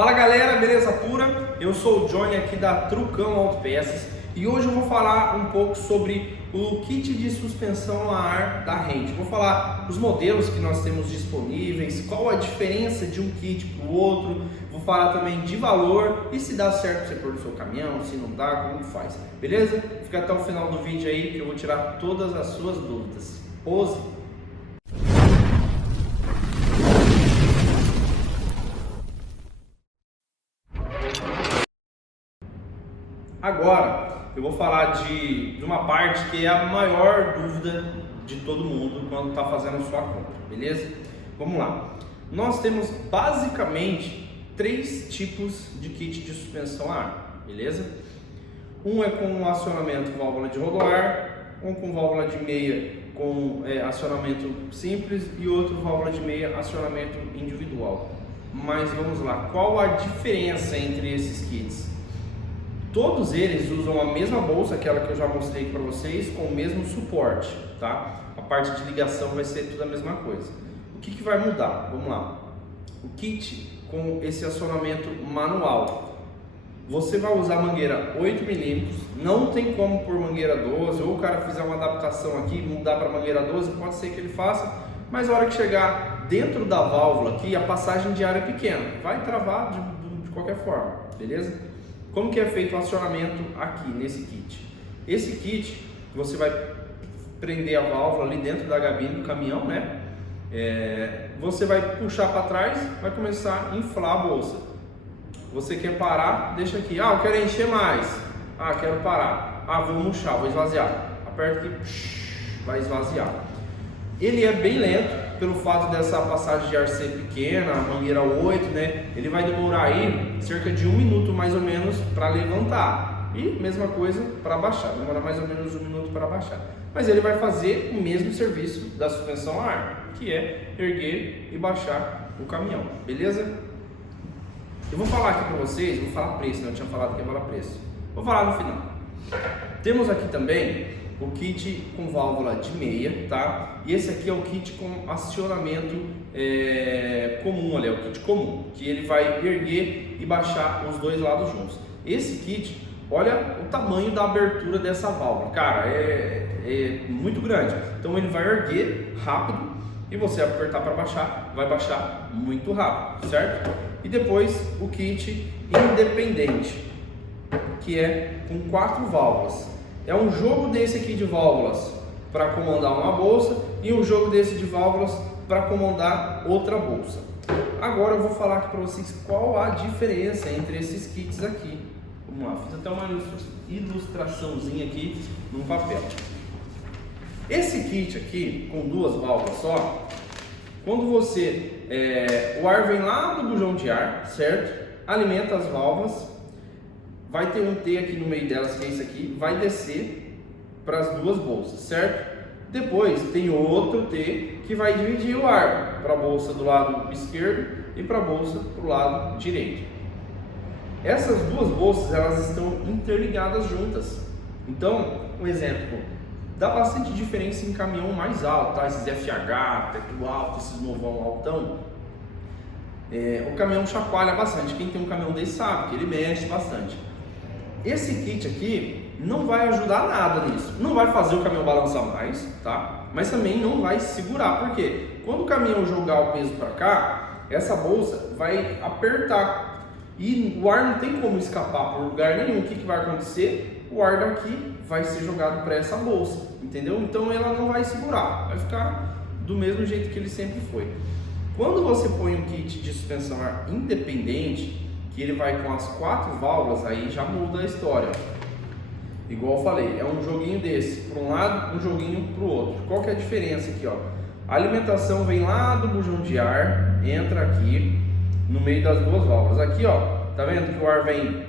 Fala galera, beleza pura? Eu sou o Johnny aqui da Trucão Autopeças e hoje eu vou falar um pouco sobre o kit de suspensão a ar da Rente. Vou falar os modelos que nós temos disponíveis, qual a diferença de um kit para o outro, vou falar também de valor e se dá certo você pôr no seu caminhão, se não dá, como faz, beleza? Fica até o final do vídeo aí que eu vou tirar todas as suas dúvidas. Pose! Agora eu vou falar de uma parte que é a maior dúvida de todo mundo quando está fazendo a sua compra, beleza? Vamos lá. Nós temos basicamente 3 tipos de kit de suspensão a ar, beleza? Um é com acionamento válvula de rodoar, um com válvula de meia com acionamento simples e outro válvula de meia acionamento individual. Mas vamos lá, qual a diferença entre esses kits? Todos eles usam a mesma bolsa, aquela que eu já mostrei para vocês, com o mesmo suporte, tá? A parte de ligação vai ser tudo a mesma coisa. O que vai mudar? Vamos lá. O kit com esse acionamento manual, você vai usar a mangueira 8 mm, não tem como pôr mangueira 12, ou o cara fizer uma adaptação aqui, mudar para mangueira 12, pode ser que ele faça, mas a hora que chegar dentro da válvula aqui, a passagem de ar é pequena, vai travar de qualquer forma, beleza? Como que é feito o acionamento aqui nesse kit? Esse kit você vai prender a válvula ali dentro da gabine do caminhão, né? Você vai puxar para trás, vai começar a inflar a bolsa. Você quer parar, deixa aqui. Ah, eu quero encher mais. Ah, quero parar. Ah, vou murchar, vou esvaziar. Aperta aqui, vai esvaziar. Ele é bem lento pelo fato dessa passagem de ar ser pequena, a mangueira 8, né? Ele vai demorar aí cerca de 1 minuto mais ou menos para levantar. E mesma coisa para baixar, demora mais ou menos 1 minuto para baixar. Mas ele vai fazer o mesmo serviço da suspensão a ar, que é erguer e baixar o caminhão, beleza? Eu vou falar aqui para vocês, vou falar preço, né? Eu tinha falado que ia falar preço. Vou falar no final. Temos aqui também o kit com válvula de meia, tá? E esse aqui é o kit com acionamento comum, ali é o kit comum, que ele vai erguer e baixar os dois lados juntos. Esse kit, olha o tamanho da abertura dessa válvula, cara, é muito grande. Então ele vai erguer rápido e você apertar para baixar, vai baixar muito rápido, certo? E depois o kit independente, que é com 4 válvulas. É um jogo desse aqui de válvulas para comandar uma bolsa e um jogo desse de válvulas para comandar outra bolsa. Agora eu vou falar aqui para vocês qual a diferença entre esses kits aqui. Vamos lá, fiz até uma ilustraçãozinha aqui no papel. Esse kit aqui com 2 válvulas só, quando você o ar vem lá do bujão de ar, certo? Alimenta as válvulas. Vai ter um T aqui no meio delas, que é isso aqui, vai descer para as 2 bolsas, certo? Depois tem outro T que vai dividir o ar para a bolsa do lado esquerdo e para a bolsa para o lado direito. Essas 2 bolsas, elas estão interligadas juntas. Então, um exemplo, dá bastante diferença em caminhão mais alto, tá? Esses FH, teto alto, esses novão altão. O caminhão chacoalha bastante, quem tem um caminhão desse sabe que ele mexe bastante. Esse kit aqui não vai ajudar nada nisso, não vai fazer o caminhão balançar mais, tá? Mas também não vai segurar, porque quando o caminhão jogar o peso para cá, essa bolsa vai apertar e o ar não tem como escapar por lugar nenhum. O que vai acontecer? O ar daqui vai ser jogado para essa bolsa, entendeu? Então ela não vai segurar, vai ficar do mesmo jeito que ele sempre foi. Quando você põe um kit de suspensão a ar independente, que ele vai com as 4 válvulas, aí já muda a história. Igual eu falei, é um joguinho desse, para um lado, um joguinho para o outro. Qual que é a diferença aqui, ó? A alimentação vem lá do bujão de ar, entra aqui no meio das 2 válvulas. Aqui, ó, tá vendo que o ar vem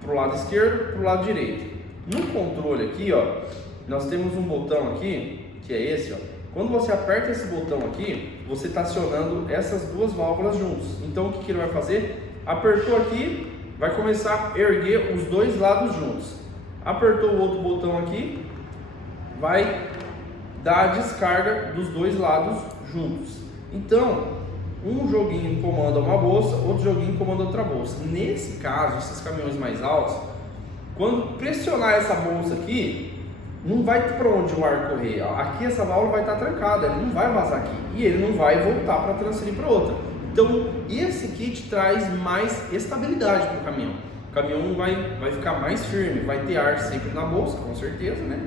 para o lado esquerdo, para o lado direito. No controle aqui, ó, nós temos um botão aqui, que é esse, ó. Quando você aperta esse botão aqui, você está acionando essas 2 válvulas juntos. Então o que ele vai fazer? Apertou aqui, vai começar a erguer os 2 lados juntos. Apertou o outro botão aqui, vai dar a descarga dos 2 lados juntos. Então, um joguinho comanda uma bolsa, outro joguinho comanda outra bolsa. Nesse caso, esses caminhões mais altos, quando pressionar essa bolsa aqui, não vai para onde o ar correr. Aqui essa válvula vai estar trancada, ele não vai vazar aqui e ele não vai voltar para transferir para outra. Então esse kit traz mais estabilidade para o caminhão. O caminhão vai ficar mais firme, vai ter ar sempre na bolsa, com certeza, né?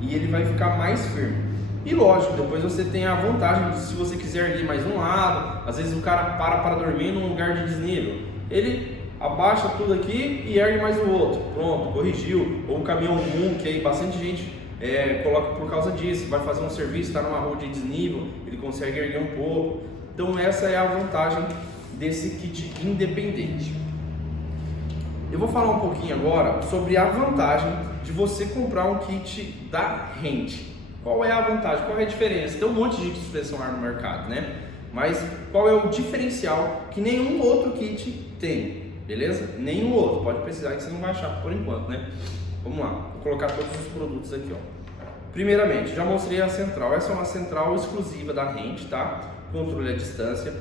E ele vai ficar mais firme. E lógico, depois você tem a vantagem de, se você quiser ir mais um lado, às vezes o cara para dormir num lugar de desnível, ele abaixa tudo aqui e ergue mais o outro, pronto, corrigiu. Ou o caminhão boom, que aí bastante gente coloca por causa disso, vai fazer um serviço, está numa rua de desnível, ele consegue erguer um pouco. Então essa é a vantagem desse kit independente. Eu vou falar um pouquinho agora sobre a vantagem de você comprar um kit da Rent. Qual é a vantagem? Qual é a diferença? Tem um monte de suspensão ar no mercado, né? Mas qual é o diferencial que nenhum outro kit tem, beleza? Nenhum outro, pode precisar que você não vai achar por enquanto, né? Vamos lá, vou colocar todos os produtos aqui, ó. Primeiramente, já mostrei a central. Essa é uma central exclusiva da Rent, tá? Controle à distância.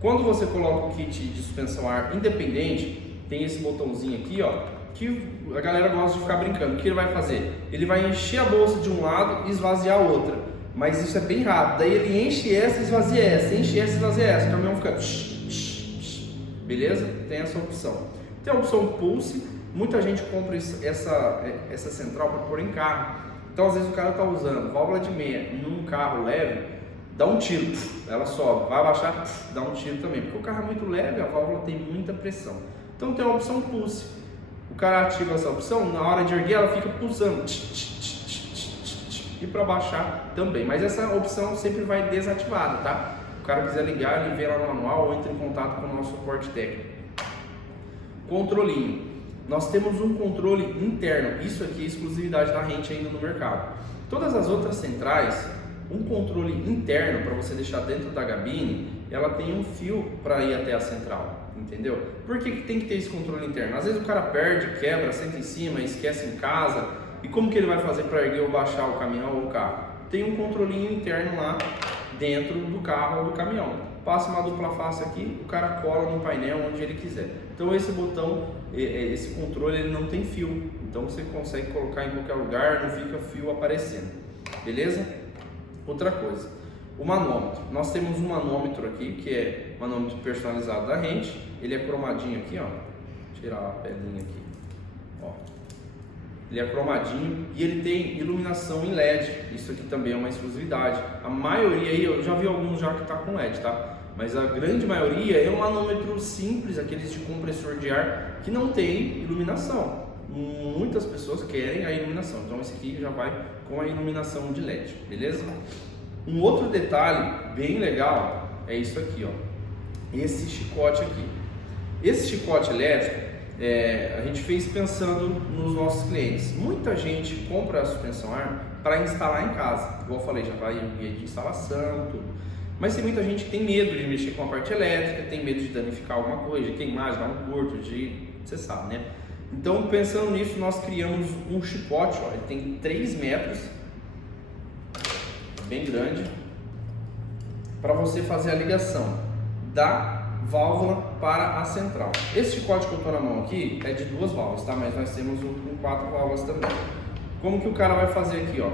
Quando você coloca o kit de suspensão ar independente, tem esse botãozinho aqui, ó, que a galera gosta de ficar brincando. O que ele vai fazer? Ele vai encher a bolsa de um lado e esvaziar a outra, mas isso é bem rápido. Daí ele enche essa e esvazia essa, enche essa e esvazia essa. O caminhão fica... Beleza? Tem essa opção. Tem a opção Pulse. Muita gente compra essa central para pôr em carro. Então às vezes o cara está usando válvula de meia num carro leve, dá um tiro, ela sobe, vai abaixar, dá um tiro também, porque o carro é muito leve, a válvula tem muita pressão. Então tem a opção Pulse. O cara ativa essa opção, na hora de erguer ela fica pulsando, e para baixar também, mas essa opção sempre vai desativada, tá? O cara quiser ligar, ele vê lá no manual ou entra em contato com o nosso suporte técnico. Controlinho. Nós temos um controle interno, isso aqui é exclusividade da Rent ainda no mercado. Todas as outras centrais, um controle interno para você deixar dentro da cabine, ela tem um fio para ir até a central, entendeu? Por que tem que ter esse controle interno? Às vezes o cara perde, quebra, senta em cima, esquece em casa, e como que ele vai fazer para erguer ou baixar o caminhão ou o carro? Tem um controlinho interno lá dentro do carro ou do caminhão. Passa uma dupla face aqui, o cara cola no painel onde ele quiser. Então esse botão, esse controle, ele não tem fio, então você consegue colocar em qualquer lugar, não fica fio aparecendo, beleza? Outra coisa, o manômetro. Nós temos um manômetro aqui, que é manômetro personalizado da Rent. Ele é cromadinho aqui, ó. Vou tirar a pelinha aqui, ó. Ele é cromadinho e ele tem iluminação em LED. Isso aqui também é uma exclusividade. A maioria aí, eu já vi alguns já que tá com LED, tá? Mas a grande maioria é um manômetro simples, aqueles de compressor de ar, que não tem iluminação. Muitas pessoas querem a iluminação, então esse aqui já vai com a iluminação de LED, beleza? Um outro detalhe bem legal é isso aqui, ó. Esse chicote aqui. Esse chicote elétrico, a gente fez pensando nos nossos clientes. Muita gente compra a suspensão ar para instalar em casa, igual eu falei, já vai em guia de instalação, tudo. Mas tem muita gente que tem medo de mexer com a parte elétrica, tem medo de danificar alguma coisa, de queimar, de dar um curto, você sabe, né? Então, pensando nisso, nós criamos um chicote, ó, ele tem 3 metros, bem grande, para você fazer a ligação da válvula para a central. Esse chicote que eu estou na mão aqui é de 2 válvulas, tá? Mas nós temos um com 4 válvulas também. Como que o cara vai fazer aqui, ó?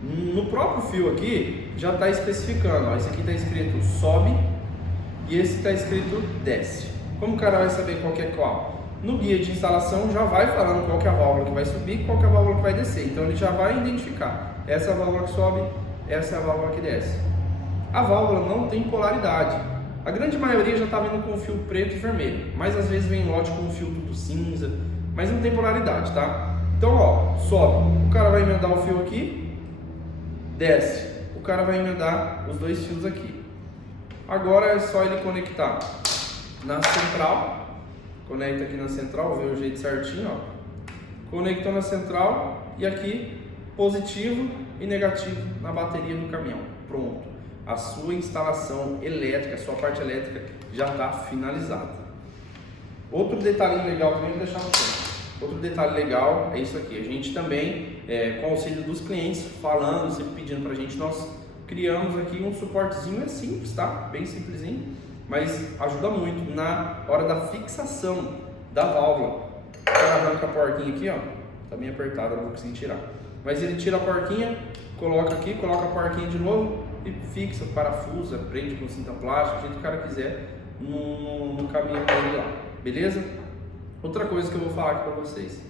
No próprio fio aqui já está especificando, ó, esse aqui está escrito sobe e esse está escrito desce. Como o cara vai saber qual que é qual? No guia de instalação já vai falando qual que é a válvula que vai subir e qual que é a válvula que vai descer. Então ele já vai identificar, essa é a válvula que sobe, essa é a válvula que desce. A válvula não tem polaridade. A grande maioria já está vindo com fio preto e vermelho, mas às vezes vem lote com fio tudo cinza, mas não tem polaridade, tá? Então, ó, sobe, o cara vai emendar o fio aqui, desce, o cara vai emendar os 2 fios aqui. Agora é só ele conectar na central, conecta aqui na central, vê o jeito certinho, ó. Conectou na central e aqui positivo e negativo na bateria do caminhão. Pronto, a sua instalação elétrica, a sua parte elétrica já está finalizada. Outro detalhinho legal também, vou deixar no canto. Outro detalhe legal é isso aqui, a gente também, com o auxílio dos clientes, falando, sempre pedindo pra gente, nós criamos aqui um suportezinho, é simples, tá? Bem simplesinho, mas ajuda muito na hora da fixação da válvula. O cara arranca a porquinha aqui, ó, tá bem apertada, não vou conseguir tirar. Mas ele tira a porquinha, coloca aqui, coloca a porquinha de novo e fixa, parafusa, prende com cinta plástica, do jeito que o cara quiser, no caminho dele lá, beleza? Outra coisa que eu vou falar aqui para vocês,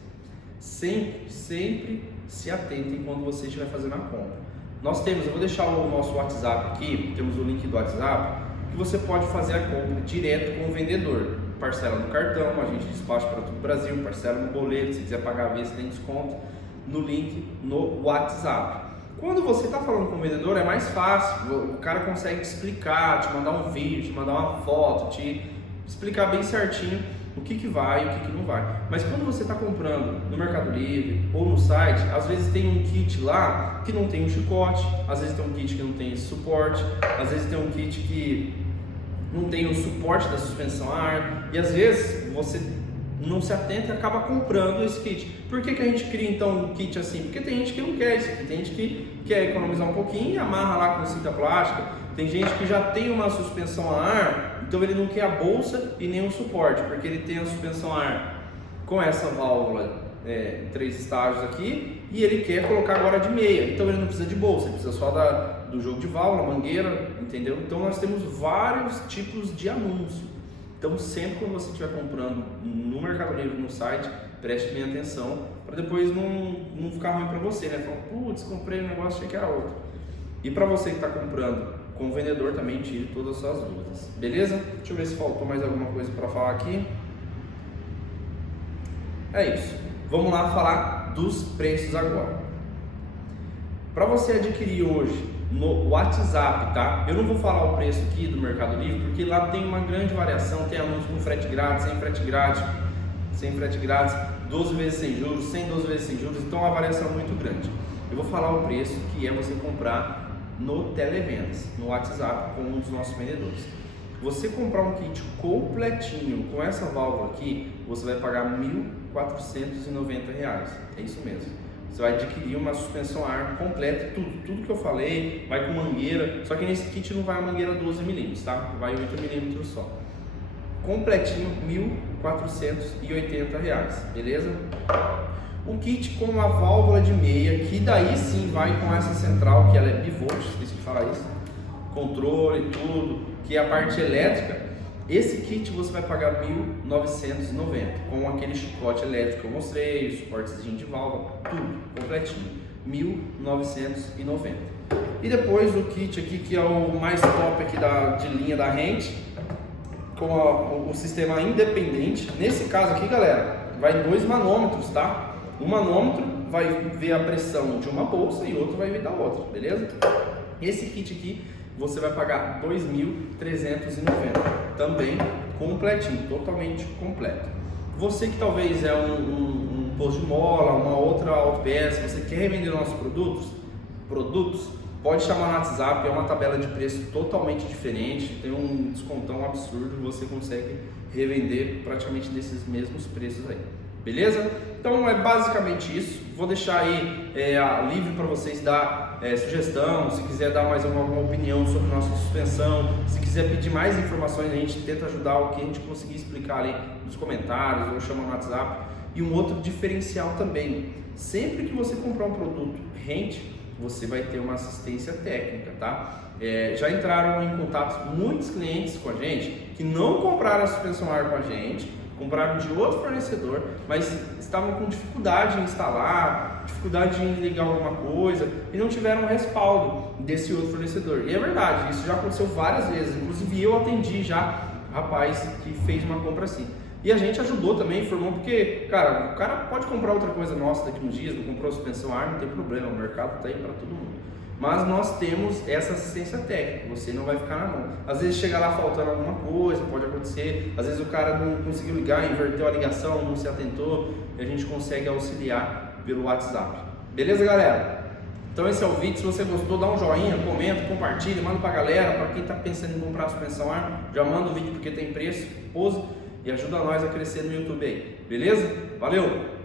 sempre se atentem quando você estiver fazendo a compra. Nós temos, eu vou deixar o nosso WhatsApp aqui, temos o link do WhatsApp, que você pode fazer a compra direto com o vendedor. Parcela no cartão, a gente despacha para todo o Brasil, parcela no boleto, se quiser pagar à vista tem desconto, no link no WhatsApp. Quando você está falando com o vendedor é mais fácil, o cara consegue te explicar, te mandar um vídeo, te mandar uma foto, te explicar bem certinho o que vai e o que não vai. Mas quando você está comprando no Mercado Livre ou no site, às vezes tem um kit lá que não tem um chicote, às vezes tem um kit que não tem esse suporte, às vezes tem um kit que não tem o suporte da suspensão a ar, e às vezes você não se atenta e acaba comprando esse kit. Por que a gente cria então um kit assim? Porque tem gente que não quer isso aqui, tem gente que quer economizar um pouquinho e amarra lá com cinta plástica, tem gente que já tem uma suspensão a ar, então ele não quer a bolsa e nem o suporte, porque ele tem a suspensão a ar com essa válvula 3 estágios aqui, e ele quer colocar agora de meia, então ele não precisa de bolsa, ele precisa só do jogo de válvula, mangueira, entendeu? Então nós temos vários tipos de anúncio. Então sempre quando você estiver comprando no Mercado Livre, no site, preste bem atenção, para depois não ficar ruim para você, né? Fala, putz, comprei um negócio, achei que era outro. E para você que está comprando com o vendedor também, tire todas as suas dúvidas, beleza? Deixa eu ver se faltou mais alguma coisa para falar aqui. É isso. Vamos lá falar dos preços agora. Para você adquirir hoje no WhatsApp, tá? Eu não vou falar o preço aqui do Mercado Livre, porque lá tem uma grande variação, tem anúncio com frete grátis, sem frete grátis, 12 vezes sem juros, 12 vezes sem juros, então é uma variação muito grande. Eu vou falar o preço que é você comprar no Televendas, no WhatsApp, com um dos nossos vendedores. Você comprar um kit completinho com essa válvula aqui, você vai pagar R$ 1.490, é isso mesmo. Você vai adquirir uma suspensão a ar completa, tudo que eu falei, vai com mangueira, só que nesse kit não vai a mangueira 12 mm, tá? Vai 8 mm só. Completinho, R$ 1.480, beleza? Um kit com a válvula de meia, que daí sim vai com essa central, que ela é bivolt, esqueci de falar isso, controle, tudo, que é a parte elétrica. Esse kit você vai pagar R$ 1.990, com aquele chicote elétrico que eu mostrei, o suportezinho de válvula, tudo completinho, R$ 1.990. E depois o kit aqui, que é o mais top aqui de linha da Rent, com o sistema independente. Nesse caso aqui, galera, vai 2 manômetros, tá? Um manômetro vai ver a pressão de uma bolsa e outro vai ver da outra, beleza? Esse kit aqui você vai pagar R$ 2.390, também completinho, totalmente completo. Você que talvez é um posto de mola, uma outra autopeça, você quer revender nossos produtos, pode chamar no WhatsApp, é uma tabela de preço totalmente diferente, tem um descontão absurdo, você consegue revender praticamente desses mesmos preços aí. Beleza? Então é basicamente isso. Vou deixar aí livre para vocês dar sugestão, se quiser dar mais alguma opinião sobre nossa suspensão, se quiser pedir mais informações, a gente tenta ajudar o que a gente conseguir explicar ali nos comentários ou chama no WhatsApp. E um outro diferencial também, sempre que você comprar um produto Rent, você vai ter uma assistência técnica, tá? Já entraram em contato muitos clientes com a gente que não compraram a suspensão ar com a gente, compraram de outro fornecedor, mas estavam com dificuldade em instalar, dificuldade em ligar alguma coisa e não tiveram respaldo desse outro fornecedor. E é verdade, isso já aconteceu várias vezes, inclusive eu atendi já rapaz que fez uma compra assim. E a gente ajudou também, informou, porque, cara, o cara pode comprar outra coisa nossa daqui uns dias, não comprou suspensão ar, não tem problema, o mercado está aí para todo mundo. Mas nós temos essa assistência técnica, você não vai ficar na mão. Às vezes chega lá faltando alguma coisa, pode acontecer, às vezes o cara não conseguiu ligar, inverteu a ligação, não se atentou, e a gente consegue auxiliar pelo WhatsApp. Beleza, galera? Então esse é o vídeo, se você gostou, dá um joinha, comenta, compartilha, manda pra galera, para quem está pensando em comprar a suspensão ar, já manda o vídeo porque tem preço, pousa, e ajuda nós a crescer no YouTube aí. Beleza? Valeu!